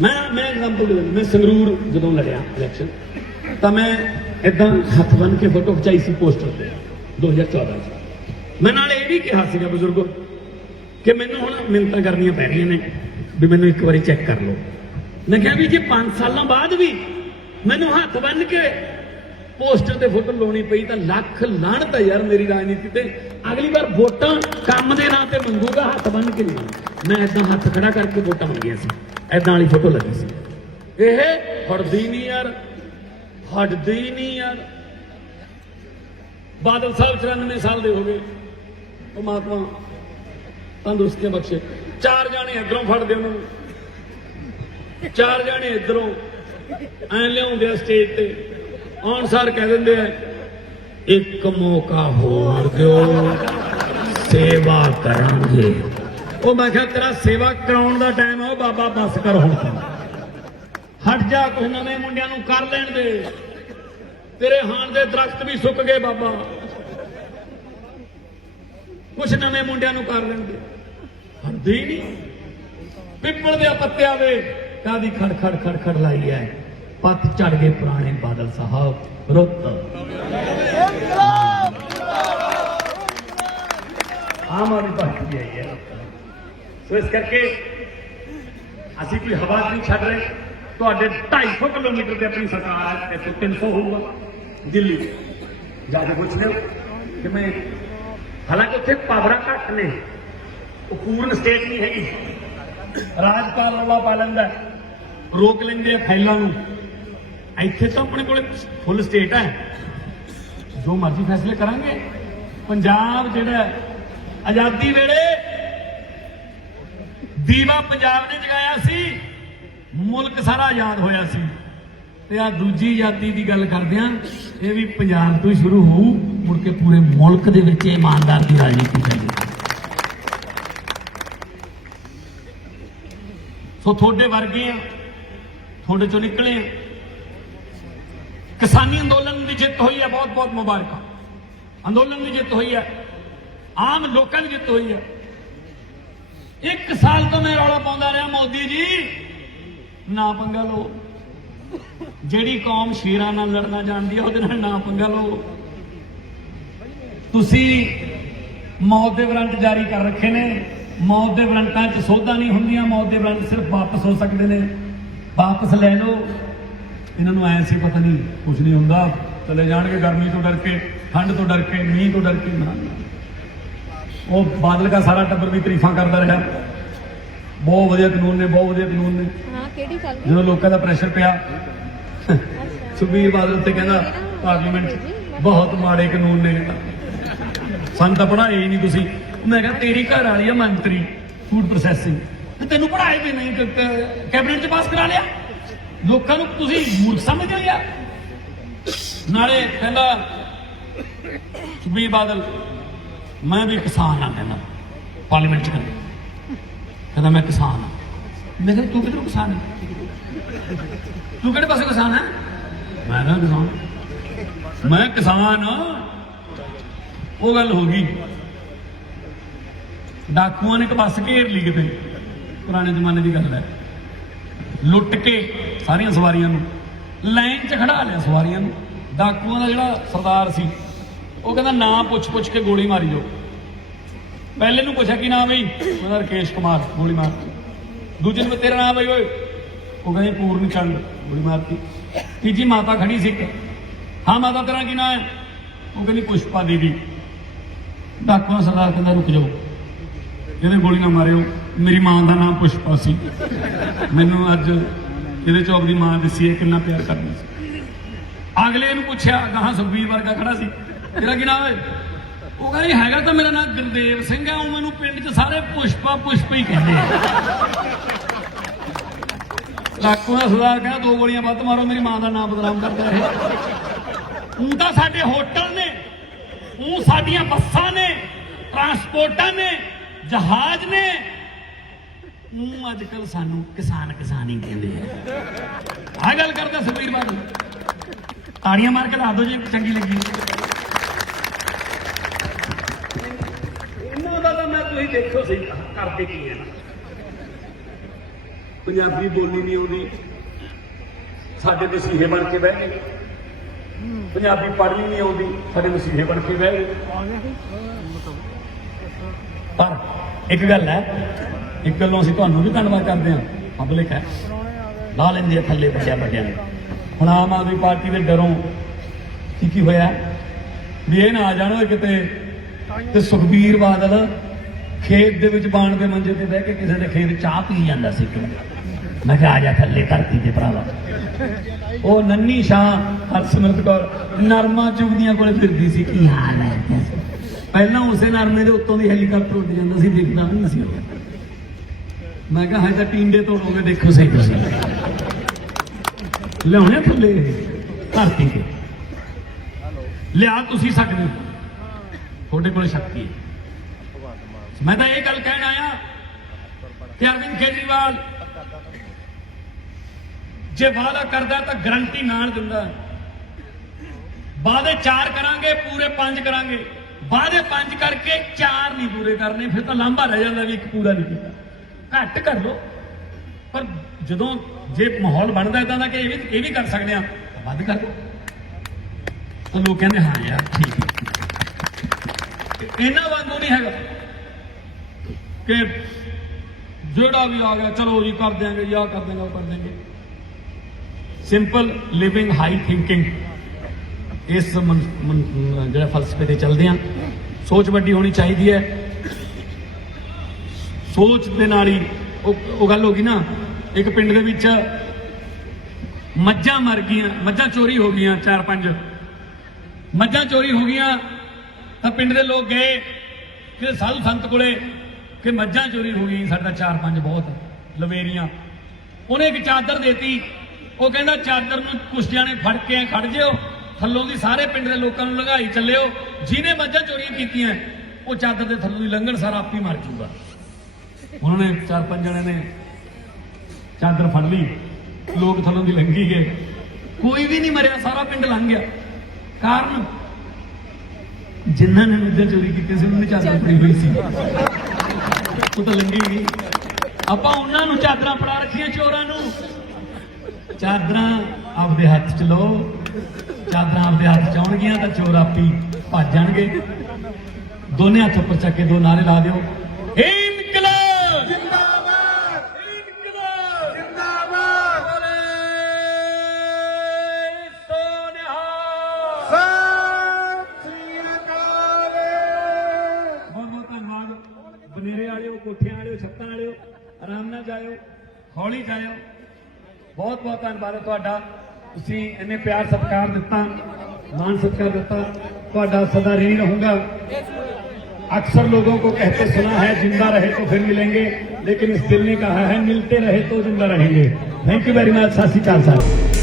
ਮੈਂ ਐਗਜ਼ਾਮਪਲ ਦੇ ਦਿੰਦਾ, ਮੈਂ ਸੰਗਰੂਰ ਜਦੋਂ ਲੜਿਆ ਇਲੈਕਸ਼ਨ, ਤਾਂ ਮੈਂ ਏਦਾਂ ਹੱਥ ਬੰਨ ਕੇ ਫੋਟੋ ਖਿਚਾਈ ਸੀ ਪੋਸਟਰ ਤੇ 2014 'ਚ। ਮੈਂ ਨਾਲ ਇਹ ਵੀ ਕਿਹਾ ਸੀਗਾ ਬਜ਼ੁਰਗੋ ਕਿ ਮੈਨੂੰ ਹੁਣ ਮਿੰਨਤਾਂ ਕਰਨੀਆਂ ਪੈ ਰਹੀਆਂ ਨੇ ਵੀ ਮੈਨੂੰ ਇੱਕ ਵਾਰੀ ਚੈੱਕ ਕਰ ਲਓ। ਮੈਂ ਕਿਹਾ ਵੀ ਜੇ 5 ਸਾਲਾਂ ਬਾਅਦ ਵੀ ਮੈਨੂੰ ਹੱਥ ਬੰਨ ਕੇ ਪੋਸਟਰ ਤੇ ਫੋਟੋ ਲਾਉਣੀ ਪਈ ਤਾਂ ਲੱਖ ਲਾਹਣਤ ਹੈ ਯਾਰ ਮੇਰੀ ਰਾਜਨੀਤੀ ਤੇ। ਅਗਲੀ ਵਾਰ ਵੋਟਾਂ ਕੰਮ ਦੇ ਨਾਂ ਤੇ ਮੰਗੂਗਾ, ਹੱਥ ਬੰਨ ਕੇ ਨਹੀਂ। ਮੈਂ ਏਦਾਂ ਹੱਥ ਖੜਾ ਕਰਕੇ ਵੋਟਾਂ ਮੰਗੀਆਂ ਸੀ, ਏਦਾਂ ਵਾਲੀ ਫੋਟੋ ਲੱਗੀ ਸੀ। ਇਹ ਹਟਦੀ ਨਹੀਂ ਯਾਰ, ਹਟਦੀ ਨਹੀਂ ਯਾਰ। ਬਾਦਲ ਸਾਹਿਬ 94 ਸਾਲ ਦੇ ਹੋ ਗਏ, ਪਰਮਾਤਮਾ ਤੰਦਰੁਸਤੀਆਂ ਬਖਸ਼ੇ। 4 ਜਾਣੇ ਇੱਧਰੋਂ ਫੜਦੇ ਉਹਨਾਂ ਨੂੰ, 4 ਜਾਣੇ ਇੱਧਰੋਂ ਐ ਲਿਆਉਂਦੇ ਆ ਸਟੇਜ ਤੇ। ਆਉਣ ਸਾਰ ਕਹਿ ਦਿੰਦੇ ਆ ਇੱਕ ਮੌਕਾ ਹੋਰ ਦਿਓ, ਸੇਵਾ ਕਰਾਂਗੇ। ਉਹ ਮੈਂ ਕਿਹਾ ਤੇਰਾ ਸੇਵਾ ਕਰਾਉਣ ਦਾ ਟਾਈਮ ਆ ਬਾਬਾ, ਬਸ ਕਰ ਹੁਣ ਤਾਂ ਹਟ ਜਾ। ਕੁਝ ਨਵੇਂ ਮੁੰਡਿਆਂ ਨੂੰ ਕਰ ਲੈਣ ਦੇ, ਤੇਰੇ ਹਾਣ ਦੇ ਦਰਖਤ ਵੀ ਸੁੱਕ ਗਏ ਬਾਬਾ, ਕੁਛ ਨਵੇਂ ਮੁੰਡਿਆਂ ਨੂੰ ਕਰ ਲੈਣ ਦੇ। ਹਟਦੀ ਨਹੀਂ। ਪਿੱਪਲ ਦੇ ਪੱਤਿਆਂ ਵੇ ਕਾਦੀ ਖੜ ਖੜ ਖੜ ਖੜ ਲਾਈ ਹੈ, ਪੱਤ ਝੜ ਗਏ ਪੁਰਾਣੇ ਬਾਦਲ ਸਾਹਿਬ ਰੁੱਤ। ਆਮ ਆਦਮੀ ਪਾਰਟੀ ਆਈ ਹੈ। ਸੋ ਇਸ ਕਰਕੇ ਅਸੀਂ ਕੋਈ ਹਵਾ ਨਹੀਂ ਛੱਡ ਰਹੇ। ਤੁਹਾਡੇ 250 ਕਿਲੋਮੀਟਰ ਤੇ ਆਪਣੀ ਸਰਕਾਰ, ਇੱਥੋਂ 300 ਹੋਊਗਾ ਦਿੱਲੀ ਜਾ ਕੇ ਪੁੱਛ ਲਿਓ ਕਿ ਮੈਂ, ਹਾਲਾਂਕਿ ਉੱਥੇ ਪਾਵਰਾਂ ਘੱਟ ਨੇ, ਉਹ ਪੂਰਨ ਸਟੇਟ ਨਹੀਂ ਹੈਗੀ। ਰਾਜਪਾਲ ਰੌਲਾ ਪਾ ਲੈਂਦਾ, ਰੋਕ ਲੈਂਦੇ ਆ ਫਾਈਲਾਂ ਨੂੰ। ਇੱਥੇ ਤਾਂ ਆਪਣੇ ਕੋਲ ਫੁੱਲ ਸਟੇਟ ਹੈ, ਜੋ ਮਰਜ਼ੀ ਫੈਸਲੇ ਕਰਾਂਗੇ। ਪੰਜਾਬ ਜਿਹੜਾ ਆਜ਼ਾਦੀ ਵੇਲੇ ਦੀਵਾ ਪੰਜਾਬ ਨੇ ਜਗਾਇਆ ਸੀ, ਮੁਲਕ ਸਾਰਾ ਆਜ਼ਾਦ ਹੋਇਆ ਸੀ। ਤੇ ਆ ਦੂਜੀ ਆਜ਼ਾਦੀ ਦੀ ਗੱਲ ਕਰਦੇ ਆ, ਇਹ ਵੀ ਪੰਜਾਬ ਤੋਂ ਹੀ ਸ਼ੁਰੂ ਹੋਊ, ਮੁੜ ਕੇ ਪੂਰੇ ਮੁਲਕ ਦੇ ਵਿੱਚ ਇਮਾਨਦਾਰ ਦੀ ਰਾਜਨੀਤੀ ਚੱਲੇਗੀ। ਸੋ ਤੁਹਾਡੇ ਵਰਗੇ ਆ, ਤੁਹਾਡੇ ਚੋਂ ਨਿਕਲੇ ਆ। ਕਿਸਾਨੀ ਅੰਦੋਲਨ ਦੀ ਜਿੱਤ ਹੋਈ ਹੈ, ਬਹੁਤ ਬਹੁਤ ਮੁਬਾਰਕਾਂ। ਅੰਦੋਲਨ ਦੀ ਜਿੱਤ ਹੋਈ ਹੈ, ਆਮ ਲੋਕਾਂ ਦੀ ਜਿੱਤ ਹੋਈ ਹੈ। 1 ਸਾਲ ਤੋਂ ਮੈਂ ਰੌਲਾ ਪਾਉਂਦਾ ਰਿਹਾ, ਮੋਦੀ ਜੀ ਨਾ ਪੰਗਾ ਲਓ। ਜਿਹੜੀ ਕੌਮ ਸ਼ੇਰਾਂ ਨਾਲ ਲੜਨਾ ਜਾਣਦੀ ਹੈ ਉਹਦੇ ਨਾਲ ਨਾ ਪੰਗਾ ਲਓ। ਤੁਸੀਂ ਮੌਤ ਦੇ ਵਾਰੰਟ ਜਾਰੀ ਕਰ ਰੱਖੇ ਨੇ। ਮੌਤ ਦੇ ਵਾਰੰਟਾਂ 'ਚ ਸੋਧਾਂ ਨਹੀਂ ਹੁੰਦੀਆਂ, ਮੌਤ ਦੇ ਵਾਰੰਟ ਸਿਰਫ ਵਾਪਸ ਹੋ ਸਕਦੇ ਨੇ। ਵਾਪਸ ਲੈ ਲਓ। ਇਹਨਾਂ ਨੂੰ ਐਂ ਸੀ ਪਤਾ ਨਹੀਂ ਕੁਝ ਨਹੀਂ ਹੁੰਦਾ, ਚਲੇ ਜਾਣਗੇ ਗਰਮੀ ਤੋਂ ਡਰ ਕੇ, ਠੰਡ ਤੋਂ ਡਰ ਕੇ, ਮੀਂਹ ਤੋਂ ਡਰ ਕੇ। ਨਾ, ਉਹ ਬਾਦਲ ਦਾ ਸਾਰਾ ਟੱਬਰ ਵੀ ਤਾਰੀਫਾਂ ਕਰਦਾ ਰਿਹਾ, ਬਹੁਤ ਵਧੀਆ ਕਾਨੂੰਨ ਨੇ, ਬਹੁਤ ਵਧੀਆ ਕਾਨੂੰਨ ਨੇ। ਜਦੋਂ ਲੋਕਾਂ ਦਾ ਪ੍ਰੈਸ਼ਰ ਪਿਆ, ਸੁਖਬੀਰ ਬਾਦਲ ਤੇ ਕਹਿੰਦਾ ਪਾਰਲੀਮੈਂਟ 'ਚ ਬਹੁਤ ਮਾੜੇ ਕਾਨੂੰਨ ਨੇ, ਸਾਨੂੰ ਤਾਂ ਪੜ੍ਹਾਏ ਹੀ ਨਹੀਂ ਤੁਸੀਂ। ਮੈਂ ਕਿਹਾ ਤੇਰੀ ਘਰ ਵਾਲੀ ਆ ਮੰਤਰੀ ਫੂਡ ਪ੍ਰੋਸੈਸਿੰਗ, ਤੇ ਤੈਨੂੰ ਪੜ੍ਹਾਏ ਵੀ ਨਹੀਂ, ਕੈਬਨਿਟ 'ਚ ਪਾਸ ਕਰਾ ਲਿਆ। ਲੋਕਾਂ ਨੂੰ ਤੁਸੀਂ ਮੂਰਖ ਸਮਝ ਲਿਆ। ਨਾਲੇ ਕਹਿੰਦਾ ਸੁਖਬੀਰ ਬਾਦਲ ਮੈਂ ਵੀ ਕਿਸਾਨ ਆ, ਕਹਿੰਦਾ ਪਾਰਲੀਮੈਂਟ 'ਚ ਕਹਿੰਦਾ ਮੈਂ ਕਿਸਾਨ ਆ। ਮੈਂ ਕਿਹਾ ਤੂੰ ਕਿੱਧਰੋਂ ਕਿਸਾਨ ਹੈ, ਤੂੰ ਕਿਹੜੇ ਪਾਸੇ ਕਿਸਾਨ ਹੈ? ਮੈਂ ਕਿਹਾ ਕਿਸਾਨ, ਮੈਂ ਕਿਸਾਨ ਆ। ਉਹ ਗੱਲ ਹੋ ਗਈ। ਡਾਕੂਆਂ ਨੇ ਇੱਕ ਬੱਸ ਘੇਰ ਲਈ ਕਿਤੇ, ਪੁਰਾਣੇ ਜ਼ਮਾਨੇ ਦੀ ਗੱਲ ਹੈ, ਲੁੱਟ ਕੇ ਸਾਰੀਆਂ ਸਵਾਰੀਆਂ ਨੂੰ ਲਾਈਨ 'ਚ ਖੜਾ ਲਿਆ। ਸਵਾਰੀਆਂ ਨੂੰ डाकुआं दा जिहड़ा सरदार सी ਉਹ ਕਹਿੰਦਾ ਨਾਂ ਪੁੱਛ ਕੇ ਗੋਲੀ ਮਾਰੀ ਜਾਓ। ਪਹਿਲੇ ਨੂੰ ਪੁੱਛਿਆ ਕੀ ਨਾਮ ਬਈ, ਉਹਦਾ ਰਕੇਸ਼ ਕੁਮਾਰ, ਗੋਲੀ ਮਾਰਤੀ। ਦੂਜੇ ਨੂੰ ਤੇਰਾ ਨਾਮ ਬਈ ਓਏ, ਉਹ ਕਹਿੰਦੇ ਪੂਰਨ ਚੰਦ, ਗੋਲੀ ਮਾਰਤੀ। ਤੀਜੀ ਮਾਤਾ ਖੜੀ ਸੀ, ਹਾਂ ਮਾਤਾ ਤੇਰਾ ਕੀ ਨਾਮ ਹੈ, ਉਹ ਕਹਿੰਦੀ ਪੁਸ਼ਪਾ ਦੇਵੀ। ਡਾਕੂਆਂ ਸਰਦਾਰ ਕਹਿੰਦਾ ਰੁਕ ਜਾਓ, ਇਹਦੇ ਗੋਲੀ ਨਾ ਮਾਰਿਓ, ਮੇਰੀ ਮਾਂ ਦਾ ਨਾਮ ਪੁਸ਼ਪਾ ਸੀ, ਮੈਨੂੰ ਅੱਜ ਇਹਦੇ ਚੌਕ ਦੀ ਮਾਂ ਦੱਸੀ ਹੈ ਕਿੰਨਾ ਪਿਆਰ ਕਰਦੀ ਸੀ। ਅਗਲੇ ਨੂੰ ਪੁੱਛਿਆ, ਗਾਹਾਂ ਸੁਖਬੀਰ ਵਰਗਾ ਖੜਾ ਸੀ, ਤੇਰਾ ਕੀ ਨਾਮ ਹੈ, ਉਹ ਕਹਿੰਦੀ ਹੈਗਾ ਤਾਂ ਮੇਰਾ ਨਾਮ ਗੁਰਦੇਵ ਸਿੰਘ ਹੈ, ਉਹ ਮੈਨੂੰ ਪਿੰਡ 'ਚ ਸਾਰੇ ਪੁਸ਼ਪਾ ਹੀ ਕਹਿੰਦੇ ਆ। ਡਾਕੂਆਂ ਦਾ ਸਰਦਾਰ ਕਹਿੰਦਾ 2 ਗੋਲੀਆਂ ਵੱਧ ਮਾਰੋ, ਮੇਰੀ ਮਾਂ ਦਾ ਨਾਮ ਬਦਨਾਮ ਕਰਦਾ ਇਹ। ਉਹ ਤਾਂ ਸਾਡੇ ਹੋਟਲ ਨੇ, ਉਹ ਸਾਡੀਆਂ ਬੱਸਾਂ ਨੇ, ਟਰਾਂਸਪੋਰਟਾਂ ਨੇ, ਜਹਾਜ਼ ਨੇ, ਉਹ ਅੱਜ ਕੱਲ ਸਾਨੂੰ ਕਿਸਾਨ ਹੀ ਕਹਿੰਦੇ ਆ। ਗੱਲ ਕਰਦਾ ਸੁਖਬੀਰ ਬਾਦਲ, ਤਾੜੀਆਂ ਮਾਰ ਕੇ ਦੱਸ ਦਿਓ ਜੇ ਚੰਗੀ ਲੱਗੀ। ਇਹਨਾਂ ਦਾ ਤਾਂ ਮੈਂ ਤੁਸੀਂ ਦੇਖੋ ਸਹੀ ਕਰਦੇ ਕੀ ਹੈ ਨਾ, ਪੰਜਾਬੀ ਬੋਲੀ ਨਹੀਂ ਆਉਂਦੀ, ਸਾਡੇ ਮਸੀਹੇ ਬਣ ਕੇ ਬਹਿ ਗਏ। ਪੰਜਾਬੀ ਪੜ੍ਹਨੀ ਨਹੀਂ ਆਉਂਦੀ, ਸਾਡੇ ਮਸੀਹੇ ਬਣ ਕੇ ਬਹਿ ਗਏ। ਪਰ ਇੱਕ ਗੱਲ ਹੈ, ਇੱਕ ਗੱਲੋਂ ਅਸੀਂ ਤੁਹਾਨੂੰ ਵੀ ਧੰਨਵਾਦ ਕਰਦੇ ਹਾਂ, ਪਬਲਿਕ ਹੈ ਲਾ ਲੈਂਦੀ ਆ ਥੱਲੇ ਬੱਚਿਆਂ ਨੂੰ। ਹੁਣ ਆਮ ਆਦਮੀ ਪਾਰਟੀ ਦੇ ਡਰੋਂ ਕੀ ਹੋਇਆ ਵੀ ਇਹ ਨਾ ਆ ਜਾਣ ਕਿਤੇ ਤੇ ਸੁਖਬੀਰ ਬਾਦਲ ਖੇਤ ਦੇ ਵਿੱਚ ਬਾਣ ਦੇ ਮੰਜੇ ਤੇ ਬਹਿ ਕੇ ਕਿਸੇ ਦੇ ਖੇਤ ਚਾਹ ਪੀ ਜਾਂਦਾ ਸੀ। ਮੈਂ ਕਿਹਾ ਆ ਜਾ ਥੱਲੇ ਧਰਤੀ ਤੇ ਭਰਾਵਾ। ਉਹ ਨੰਨੀ ਸ਼ਾਹ ਹਰਸਿਮਰਤ ਕੌਰ ਨਰਮਾ ਚੁਗਦੀਆਂ ਕੋਲੇ ਫਿਰਦੀ ਸੀ, ਕੀ ਹਾਲ ਹੈ। ਪਹਿਲਾਂ ਉਸੇ ਨਰਮੇ ਦੇ ਉੱਤੋਂ ਦੀ ਹੈਲੀਕਾਪਟਰ ਉੱਡ ਜਾਂਦਾ ਸੀ, ਦੇਖਦਾ ਵੀ ਨਹੀਂ ਸੀ। ਮੈਂ ਕਿਹਾ ਹਜੇ ਤਾਂ ਟੀਂਡੇ ਤੋੜੋਗੇ, ਦੇਖੋ ਸਹੀ ਤੁਸੀਂ ਲਿਆਉਣੇ ਥੱਲੇ ਧਰਤੀ ਤੇ ਲਿਆ ਤੁਸੀਂ ਸਕਦੇ ਹੋ, ਤੁਹਾਡੇ ਕੋਲ ਸ਼ਕਤੀ ਹੈ। ਮੈਂ ਤਾਂ ਇਹ ਗੱਲ ਕਹਿਣ ਆਇਆ ਕਿ ਅਰਵਿੰਦ ਕੇਜਰੀਵਾਲ ਜੇ ਵਾਅਦਾ ਕਰਦਾ ਤਾਂ ਗਰੰਟੀ ਨਾਲ ਦਿੰਦਾ। ਵਾਅਦੇ 4 ਕਰਾਂਗੇ, ਪੂਰੇ 5 ਕਰਾਂਗੇ। ਵਾਅਦੇ 5 ਕਰਕੇ 4 ਨਹੀਂ ਪੂਰੇ ਕਰਨੇ, ਫਿਰ ਤਾਂ ਲਾਂਭਾ ਰਹਿ ਜਾਂਦਾ ਵੀ 1 ਪੂਰਾ ਨਹੀਂ ਕੀਤਾ। ਘੱਟ ਕਰ ਲੋ, ਪਰ ਜਦੋਂ ਜੇ ਮਾਹੌਲ ਬਣਦਾ ਇਦਾਂ ਦਾ ਕਿ ਇਹ ਵੀ ਕਰ ਸਕਦੇ ਆ, ਵੱਧ ਕਰ ਲੋ। ਤਾਂ ਲੋਕ ਕਹਿੰਦੇ ਹਾਂ ਯਾਰ ਠੀਕ ਹੈ। ਇਹਨਾਂ ਵਾਂਗੂ ਨਹੀਂ ਹੈਗਾ ਕਿ ਜਿਹੜਾ ਵੀ ਆ ਗਿਆ ਚਲੋ ਜੀ ਕਰ ਦਿਆਂਗੇ, ਜਾਂ ਕਰ ਦੇਂਗੇ, ਉਹ ਕਰ ਦੇਂਗੇ। ਸਿੰਪਲ ਲਿਵਿੰਗ, ਹਾਈ ਥਿੰਕਿੰਗ, ਇਸ ਜਿਹੜਾ ਫਲਸਫੇ ਤੇ ਚੱਲਦੇ ਆ। ਸੋਚ ਵੱਡੀ ਹੋਣੀ ਚਾਹੀਦੀ ਹੈ। ਸੋਚ ਦੇ ਨਾਲ ਹੀ ਉਹ ਗੱਲ ਹੋ ਗਈ ਨਾ, ਇੱਕ ਪਿੰਡ ਦੇ ਵਿੱਚ ਮੱਝਾਂ ਮਰ ਗਈਆਂ, ਮੱਝਾਂ ਚੋਰੀ ਹੋ ਗਈਆਂ, 4-5 ਮੱਝਾਂ ਚੋਰੀ ਹੋ ਗਈਆਂ। ਤਾਂ ਪਿੰਡ ਦੇ ਲੋਕ ਗਏ ਕਿ ਸਾਧੂ ਸੰਤ ਕੋਲੇ ਕਿ ਮੱਝਾਂ ਚੋਰੀ ਹੋ ਗਈ, ਸਾਡਾ 4-5 ਬਹੁਤ ਲਵੇਰੀਆਂ। ਉਹਨੇ ਇੱਕ ਚਾਦਰ ਦੇਤੀ, ਉਹ ਕਹਿੰਦਾ ਚਾਦਰ ਨੂੰ ਕੁਛ ਜਾਣੇ ਫੜ ਕੇ ਖੜ ਜਿਓ, ਥੱਲੋਂ ਦੀ ਸਾਰੇ ਪਿੰਡ ਦੇ ਲੋਕਾਂ ਨੂੰ ਲੰਘਾਈ ਚੱਲਿਓ, ਜਿਹਨੇ ਮੱਝਾਂ ਚੋਰੀਆਂ ਕੀਤੀਆਂ ਉਹ ਚਾਦਰ ਦੇ ਥੱਲੋਂ ਦੀ ਲੰਘਣ ਸਾਰਾ ਆਪ ਹੀ ਮਰ ਜੂਗਾ। ਉਹਨਾਂ ਨੇ 4-5 ਜਣੇ ਨੇ ਚਾਦਰ ਫੜ ਲਈ, ਲੋਕ ਥੱਲੋਂ ਦੀ ਲੰਘੀ ਗਏ, ਕੋਈ ਵੀ ਨਹੀਂ ਮਰਿਆ, ਸਾਰਾ ਪਿੰਡ ਲੰਘ ਗਿਆ। ਕਾਰਨ ਜਿਨ੍ਹਾਂ ਨੇ ਮੱਝਾਂ ਚੋਰੀ ਕੀਤੀਆਂ ਸੀ ਉਹਨਾਂ ਨੇ ਚਾਦਰ ਫੜੀ ਹੋਈ ਸੀ, ਉਹ ਤਾਂ ਲੰਘੀ ਗਈ। ਆਪਾਂ ਉਹਨਾਂ ਨੂੰ ਚਾਦਰਾਂ ਫੜਾ ਰੱਖੀਆਂ, ਚੋਰਾਂ ਨੂੰ। ਚਾਦਰਾਂ ਆਪਦੇ ਹੱਥ 'ਚ ਲਓ, ਚਾਦਰਾਂ ਆਪਦੇ ਹੱਥ 'ਚ ਆਉਣਗੀਆਂ ਤਾਂ ਚੋਰ ਆਪੀ ਭੱਜ ਜਾਣਗੇ। ਦੋਨੇ ਹੱਥ ਉੱਪਰ ਚੱਕ ਕੇ 2 ਨਾਅਰੇ ਲਾ ਦਿਓ, ਇਨਕਲਾਬ ਜ਼ਿੰਦਾਬਾਦ, ਇਨਕਲਾਬ ਜ਼ਿੰਦਾਬਾਦ, ਬੋਲੇ ਸੋਨਿਹਾ, ਸਤਿ ਸ੍ਰੀ ਅਕਾਲ। ਬਹੁਤ ਧੰਨਵਾਦ। ਬਨੇਰੇ ਵਾਲਿਓ, ਕੋਠਿਆਂ ਵਾਲਿਓ, ਛੱਤਾਂ ਵਾਲਿਓ, ਆਰਾਮ ਨਾਲ ਜਾਇਓ, ਹੌਲੀ ਜਾਇਓ। ਬਹੁਤ ਬਹੁਤ ਧੰਨਵਾਦ ਹੈ ਤੁਹਾਡਾ, ਤੁਸੀਂ ਇੰਨੇ ਪਿਆਰ ਸਤਿਕਾਰ ਦਿੱਤਾ, मान सत्कार देता, तो सदा ऋणी रहूंगा। अक्सर लोगों को कहते सुना है जिंदा रहे तो फिर मिलेंगे, लेकिन इस दिल ने कहा है मिलते रहे तो जिंदा रहेंगे। Thank you very much. सत श्री अकाल साहब।